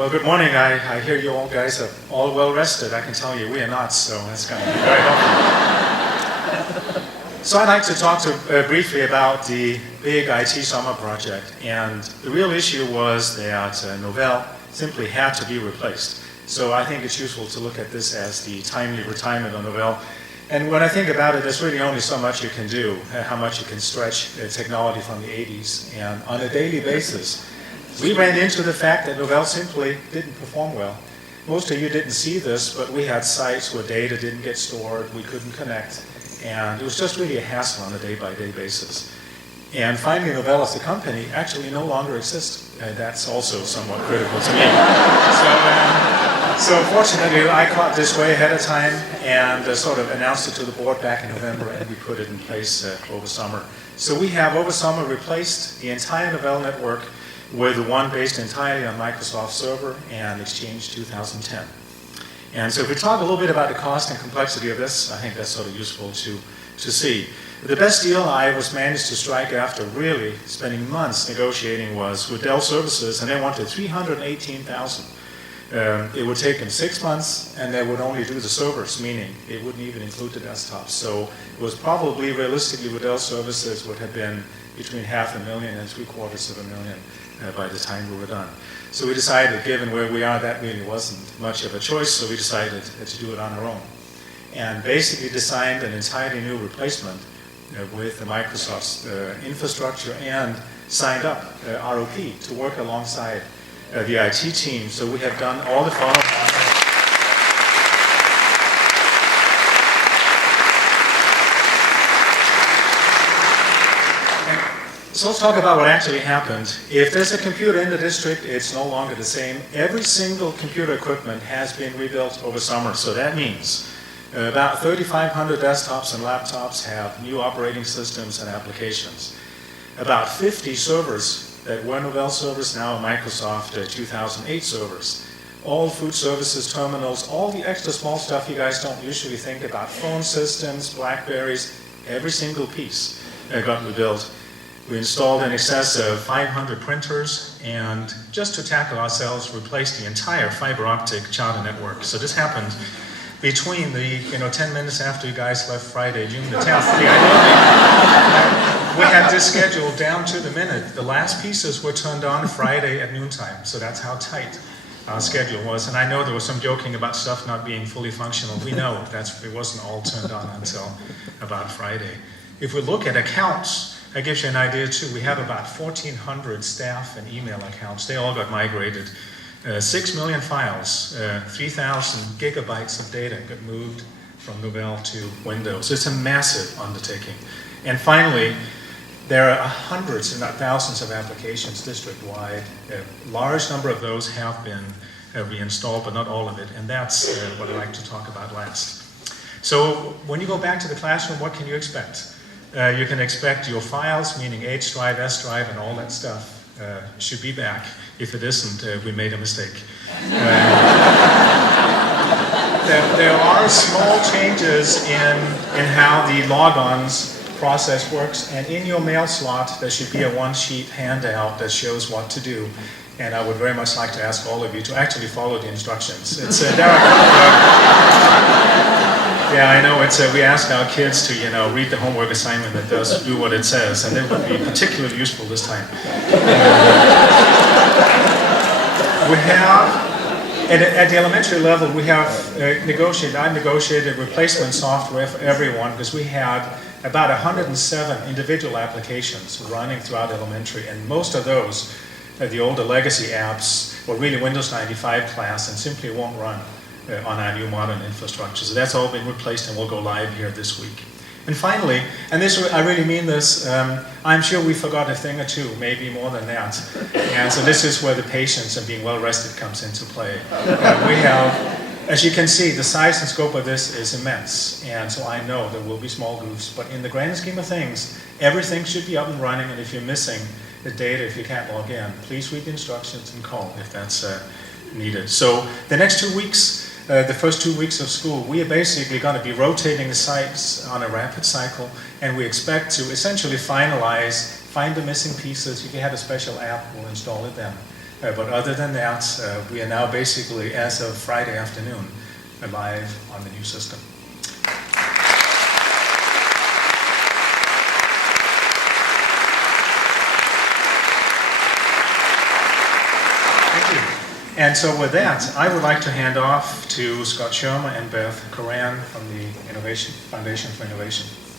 Well, good morning. I hear you all guys are all well rested. I can tell you we are not, so that's going to be very helpful. So I'd like to talk briefly about the big IT summer project. And the real issue was that Novell simply had to be replaced. So I think it's useful to look at this as the timely retirement of Novell. And when I think about it, there's really only so much you can do, how much you can stretch technology from the 80s. And on a daily basis, we ran into the fact that Novell simply didn't perform well. Most of you didn't see this, but we had sites where data didn't get stored, we couldn't connect, and it was just really a hassle on a day-by-day basis. And finally, Novell as a company actually no longer exists. That's also somewhat critical to me. So fortunately, I caught this way ahead of time and sort of announced it to the board back in November, and we put it in place over summer. So we have over summer replaced the entire Novell network with one based entirely on Microsoft Server and Exchange 2010. And so if we talk a little bit about the cost and complexity of this, I think that's sort of useful to see. The best deal I was managed to strike after really spending months negotiating was with Dell Services, and they wanted $318,000. It would take them 6 months, and they would only do the servers, meaning it wouldn't even include the desktops. So it was probably, realistically, with Dell Services would have been between $500,000 and $750,000 by the time we were done. So we decided, given where we are, that really wasn't much of a choice, so we decided to do it on our own. And basically designed an entirely new replacement with the Microsoft's infrastructure and signed up ROP to work alongside the IT team. So we have done all the follow-up. So let's talk about what actually happened. If there's a computer in the district, it's no longer the same. Every single computer equipment has been rebuilt over summer. So that means about 3,500 desktops and laptops have new operating systems and applications. About 50 servers that were Novell servers now are Microsoft 2008 servers. All food services, terminals, all the extra small stuff you guys don't usually think about. Phone systems, Blackberries, every single piece got rebuilt. We installed in excess of 500 printers, and just to tackle ourselves, replaced the entire fiber optic charter network. So this happened between the 10 minutes after you guys left Friday, June the 10th. We had this scheduled down to the minute. The last pieces were turned on Friday at noontime, so that's how tight our schedule was. And I know there was some joking about stuff not being fully functional. We know it wasn't all turned on until about Friday. If we look at accounts, that gives you an idea too. We have about 1,400 staff and email accounts. They all got migrated. 6 million files, 3,000 gigabytes of data got moved from Novell to Windows. It's a massive undertaking. And finally, there are hundreds, if not thousands, of applications district-wide. A large number of those have been reinstalled, but not all of it. And that's what I'd like to talk about last. So when you go back to the classroom, what can you expect? You can expect your files, meaning H drive, S drive, and all that stuff should be back. If it isn't, we made a mistake. There are small changes in how the logons process works, and in your mail slot there should be a one-sheet handout that shows what to do. And I would very much like to ask all of you to actually follow the instructions. Yeah, I know. We ask our kids to, read the homework assignment that does do what it says, and it would be particularly useful this time. We have, at the elementary level, we have I negotiated replacement software for everyone because we had about 107 individual applications running throughout elementary, and most of those, the older legacy apps, were really Windows 95 class and simply won't run on our new modern infrastructure. So that's all been replaced and will go live here this week. And finally, and I really mean this, I'm sure we forgot a thing or two, maybe more than that. And so this is where the patience and being well rested comes into play. We have, as you can see, the size and scope of this is immense. And so I know there will be small goofs, but in the grand scheme of things, everything should be up and running. And if you're missing the data, if you can't log in, please read the instructions and call if that's needed. So the next 2 weeks, the first 2 weeks of school, we are basically going to be rotating the sites on a rapid cycle, and we expect to essentially finalize, find the missing pieces. If you have a special app, we'll install it then. But other than that, we are now basically, as of Friday afternoon, live on the new system. And so with that, I would like to hand off to Scott Schirmer and Beth Coran from the Foundation for Innovation.